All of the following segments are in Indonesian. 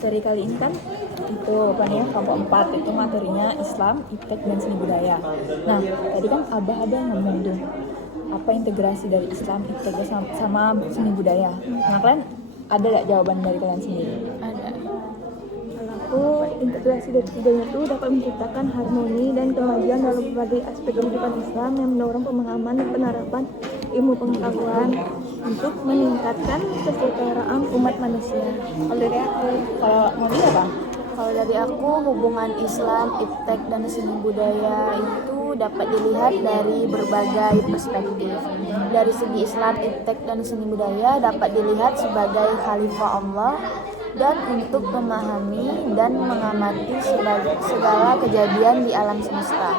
materi kali ini kan itu apa nih kelompok 4 itu materinya Islam, Iptek dan seni budaya. Nah tadi kan Abah ada ngomong tuh apa integrasi dari Islam, Iptek sama seni budaya. Nah kalian ada gak jawaban dari kalian sendiri? Ada. Aku integrasi dari ketiganya itu dapat menciptakan harmoni dan kemajuan dalam berbagai aspek kehidupan Islam yang mendorong pemahaman dan penerapan ilmu pengetahuan untuk meningkatkan kesejahteraan umat manusia. Kalau dari aku, kalau mau dia apa? Kalau dari aku, hubungan Islam, Iptek, dan seni budaya itu dapat dilihat dari berbagai perspektif. Dari segi Islam, Iptek, dan seni budaya dapat dilihat sebagai khalifah Allah dan untuk memahami dan mengamati segala kejadian di alam semesta.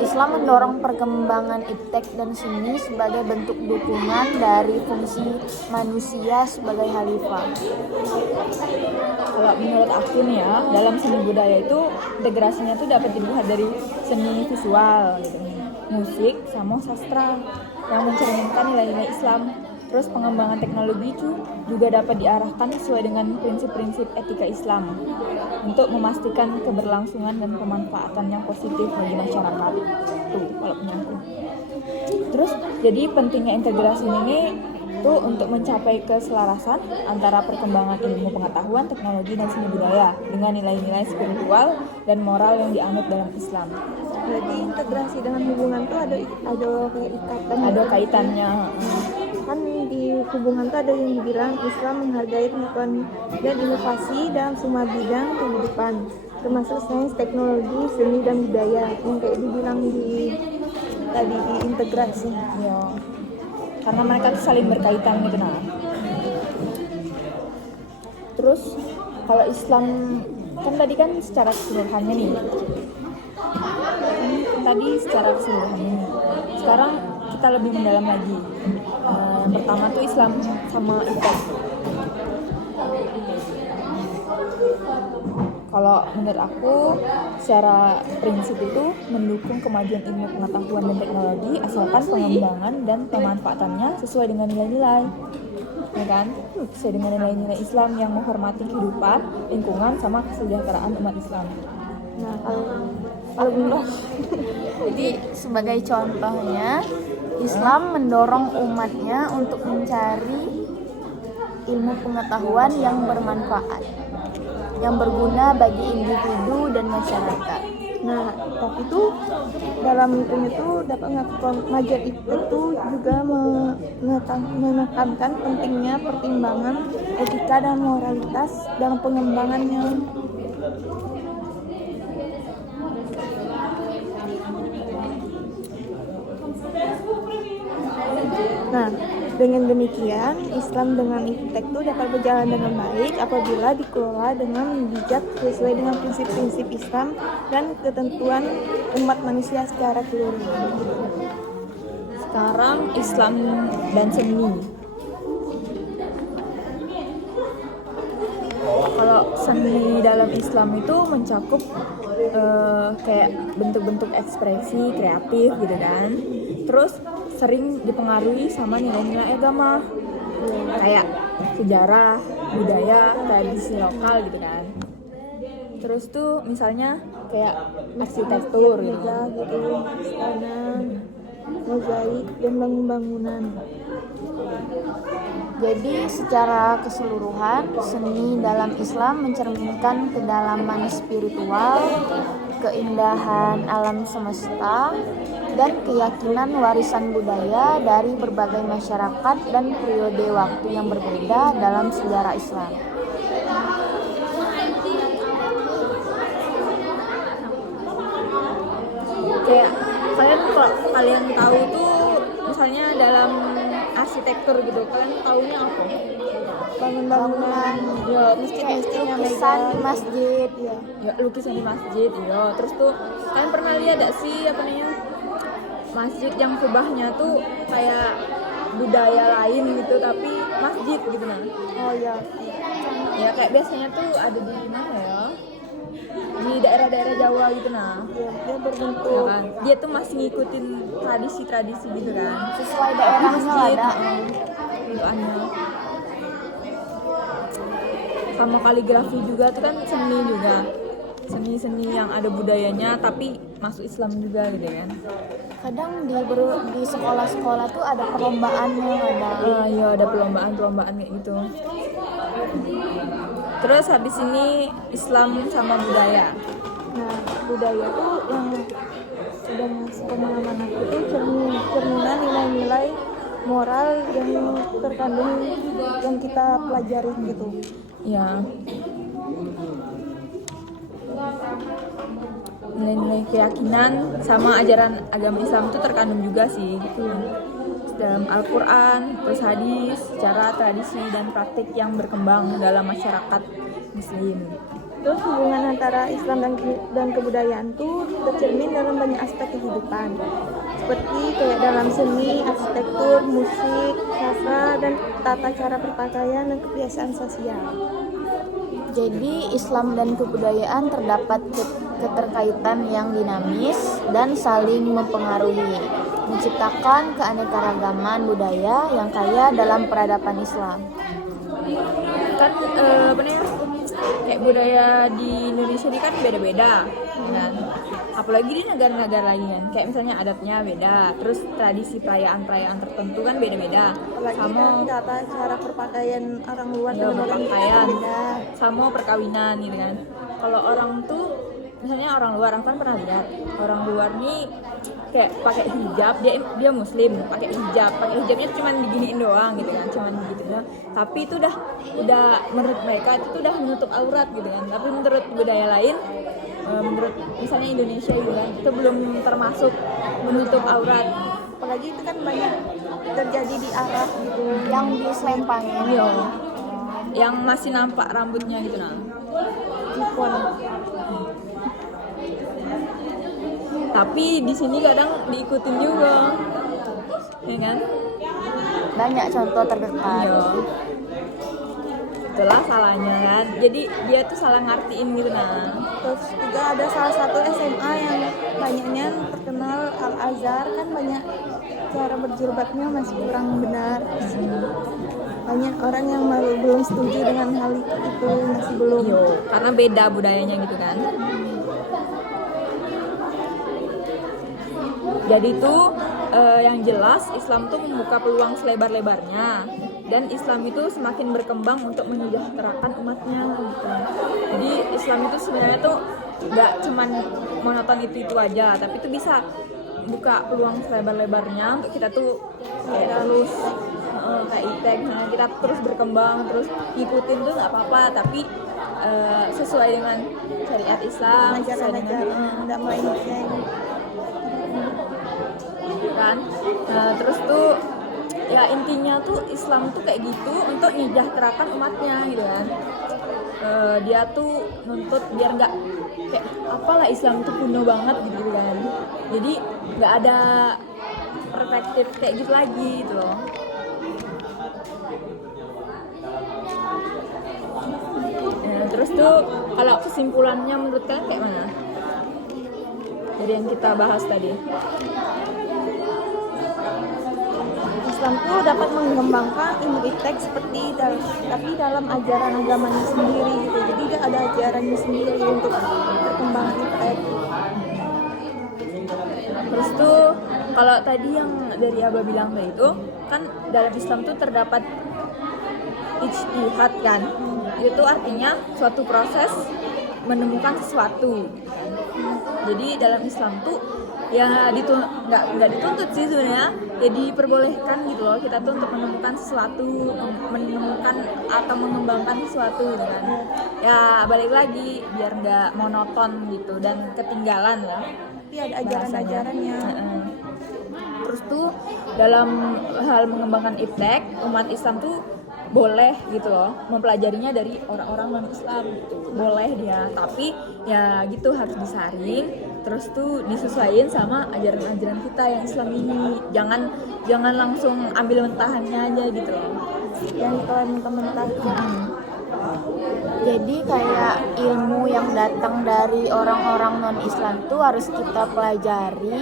Islam mendorong perkembangan iptek dan seni sebagai bentuk dukungan dari fungsi manusia sebagai khalifah. Kalau menurut aku nih ya, dalam seni budaya itu integrasinya tuh dapat dilihat dari seni visual gitu, musik sama sastra yang mencerminkan nilai-nilai Islam. Terus pengembangan teknologi itu juga dapat diarahkan sesuai dengan prinsip-prinsip etika Islam untuk memastikan keberlangsungan dan pemanfaatan yang positif bagi masyarakat. Tuh kalau punya aku. Terus jadi pentingnya integrasi ini tuh untuk mencapai keselarasan antara perkembangan ilmu pengetahuan, teknologi dan seni budaya dengan nilai-nilai spiritual dan moral yang dianut dalam Islam. Jadi integrasi dengan hubungan tuh ada kayak ikatan. Ada kaitannya. Kan di hubungan tuh ada yang dibilang Islam menghargai pengetahuan dan inovasi dalam semua bidang kehidupan, termasuk sains, teknologi, seni dan budaya yang kayak dibilang di tadi di integrasi. Ya. Karena mereka tuh saling berkaitan gitu nah. Terus kalau Islam kan tadi kan secara keseluruhannya nih. Tadi secara keseluruhannya nih. Sekarang kita lebih mendalam lagi. Pertama tuh Islam sama Iptek. Kalau menurut aku secara prinsip itu mendukung kemajuan ilmu pengetahuan dan teknologi asalkan pengembangan dan pemanfaatannya sesuai dengan nilai-nilai, ya kan? Sesuai dengan nilai-nilai Islam yang menghormati kehidupan, lingkungan, sama kesejahteraan umat Islam. Nah kalau menurut Jadi sebagai contohnya, Islam mendorong umatnya untuk mencari ilmu pengetahuan yang bermanfaat, yang berguna bagi individu dan masyarakat. Nah, tapi itu dalam itu dapat mengajar itu juga menekankan pentingnya pertimbangan etika dan moralitas dalam pengembangannya. Nah, dengan demikian, Islam dengan iptek itu dapat berjalan dengan baik apabila dikelola dengan bijak sesuai dengan prinsip-prinsip Islam dan ketentuan umat manusia secara keseluruhan. Sekarang Islam dan seni. Kalau seni dalam Islam itu mencakup kayak bentuk-bentuk ekspresi kreatif gitu kan. Terus sering dipengaruhi sama nilai-nilai agama kayak sejarah, budaya, tradisi lokal gitu kan. Terus tuh misalnya kayak arsitektur gitu. Istana, mozaik dan bangunan. Jadi secara keseluruhan, seni dalam Islam mencerminkan kedalaman spiritual, keindahan alam semesta, dan keyakinan warisan budaya dari berbagai masyarakat dan periode waktu yang berbeda dalam sejarah Islam. Kayak kalau kalian tahu tuh misalnya dalam arsitektur gitu, kalian taunya apa? Bangunan, Ya, masjid-masjidnya Lukisan di masjid, ya lukisan di masjid, ya. Terus tuh kalian pernah lihat gak sih apa namanya masjid yang kubahnya tuh kayak budaya lain gitu tapi masjid gitu nah. Oh ya. Ya kayak biasanya tuh ada di mana ya? Di daerah-daerah Jawa gitu nah. Ya, dia Ya berbentuk kan? Dia tuh masih ngikutin tradisi-tradisi gitu kan. sesuai daerahnya Masjid, ada. bentukannya. sama kaligrafi juga tuh kan seni juga, seni-seni yang ada budayanya tapi masuk Islam juga gitu kan. Kadang di sekolah-sekolah tuh ada perlombaannya kadang. Iya ada perlombaan kayak gitu. Terus habis ini Islam sama budaya. Nah, budaya tuh yang sudah pengalaman aku tuh cerminan nilai-nilai moral yang terkandung yang kita pelajari gitu. Ya, nilai-nilai keyakinan sama ajaran agama Islam itu terkandung juga sih gitu dalam Al-Quran, terus hadis, cara tradisi dan praktik yang berkembang dalam masyarakat Muslim. Terus hubungan antara Islam dan kebudayaan tuh tercermin dalam banyak aspek kehidupan, seperti kayak dalam seni, arsitektur, musik, sastra, dan tata cara berpakaian dan kebiasaan sosial. Jadi Islam dan kebudayaan terdapat keterkaitan yang dinamis dan saling mempengaruhi, menciptakan keanekaragaman budaya yang kaya dalam peradaban Islam. Kan kayak budaya di Indonesia ini kan beda-beda kan, apalagi di negara-negara lain kan, kayak misalnya adatnya beda, terus tradisi perayaan-perayaan tertentu kan beda-beda, Apalagi sama kan tata cara berpakaian orang luar ya, dengan orang kita berpakaian, beda. sama perkawinan gitu kan. Kalau orang tuh misalnya orang luar, aku kan pernah lihat orang luar nih kayak pakai hijab, dia muslim, pakai hijabnya cuma diginiin doang gitu kan, cuman gitu doang. Tapi itu udah menurut mereka itu udah menutup aurat gitu kan. Tapi menurut budaya lain, menurut misalnya Indonesia gitu kan, itu belum termasuk menutup aurat. Apalagi itu kan banyak terjadi di Arab gitu. Yang diselempangin. Iya. Yang masih nampak rambutnya gitu nah. Jipon. Tapi di sini kadang diikutin juga, ya kan? Banyak contoh terdekat. Iya. Itulah salahnya kan. Jadi dia tuh salah ngertiin gitu nah. Terus juga ada salah satu SMA yang banyaknya terkenal, Al-Azhar, kan banyak cara berjilbabnya masih kurang benar. Banyak orang yang belum setuju dengan hal itu, masih belum. Yo, karena beda budayanya gitu kan. Jadi tuh yang jelas Islam tuh membuka peluang selebar-lebarnya, dan Islam itu semakin berkembang untuk menyejahterakan umatnya gitu. Jadi Islam itu sebenarnya tuh nggak cuman monoton itu aja, tapi itu bisa buka peluang selebar-lebarnya untuk kita tuh kayak terus kayak ITEK, kita terus berkembang, terus ngikutin tuh nggak apa-apa, tapi sesuai dengan syariat Islam, sesuai dengan Ajaran-ajaran nggak melenceng. kan. Nah, terus tuh ya intinya tuh Islam tuh kayak gitu untuk menyejahterakan umatnya gitu kan. Dia tuh nuntut biar nggak kayak apalah Islam tuh kuno banget gitu kan. Jadi nggak ada perspektif kayak gitu lagi gitu loh. Terus tuh kalau kesimpulannya menurut kalian kayak mana dari yang kita bahas tadi? Islam itu dapat mengembangkan ilmu iptek tapi dalam ajaran agamanya sendiri gitu. Jadi dia ada ajarannya sendiri untuk berkembang iptek. Terus tuh kalau tadi yang dari Abah bilang tadi itu kan dalam Islam tuh terdapat ijtihad kan. Itu artinya suatu proses menemukan sesuatu. Jadi dalam Islam tuh ya nggak dituntut sih sebenarnya, ya diperbolehkan gitu loh kita tuh untuk menemukan sesuatu, menemukan atau mengembangkan sesuatu gitu kan. Ya balik lagi biar nggak monoton gitu dan ketinggalan lah. Tapi ada ajaran-ajarannya. Terus tuh dalam hal mengembangkan iptek, umat Islam tuh boleh gitu loh mempelajarinya dari orang-orang non Islam gitu. Boleh dia, tapi ya gitu harus disaring, terus tuh disesuaikan sama ajaran-ajaran kita yang Islam ini. Jangan langsung ambil mentahannya aja gitu loh. Yang ditelan mentah-mentah. Jadi kayak ilmu yang datang dari orang-orang non Islam tuh harus kita pelajari,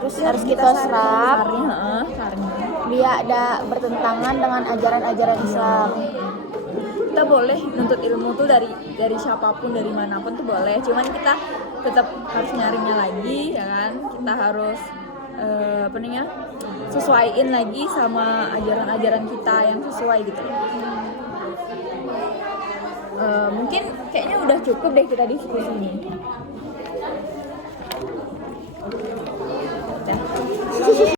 terus harus kita serap, Saring. biar ada bertentangan dengan ajaran-ajaran Islam. Kita boleh nuntut ilmu tuh dari siapapun, dari manapun tuh boleh, cuman kita tetap harus nyarinya lagi ya kan, kita harus sesuaiin lagi sama ajaran-ajaran kita yang sesuai gitu. Mungkin kayaknya udah cukup deh kita diskusi ini.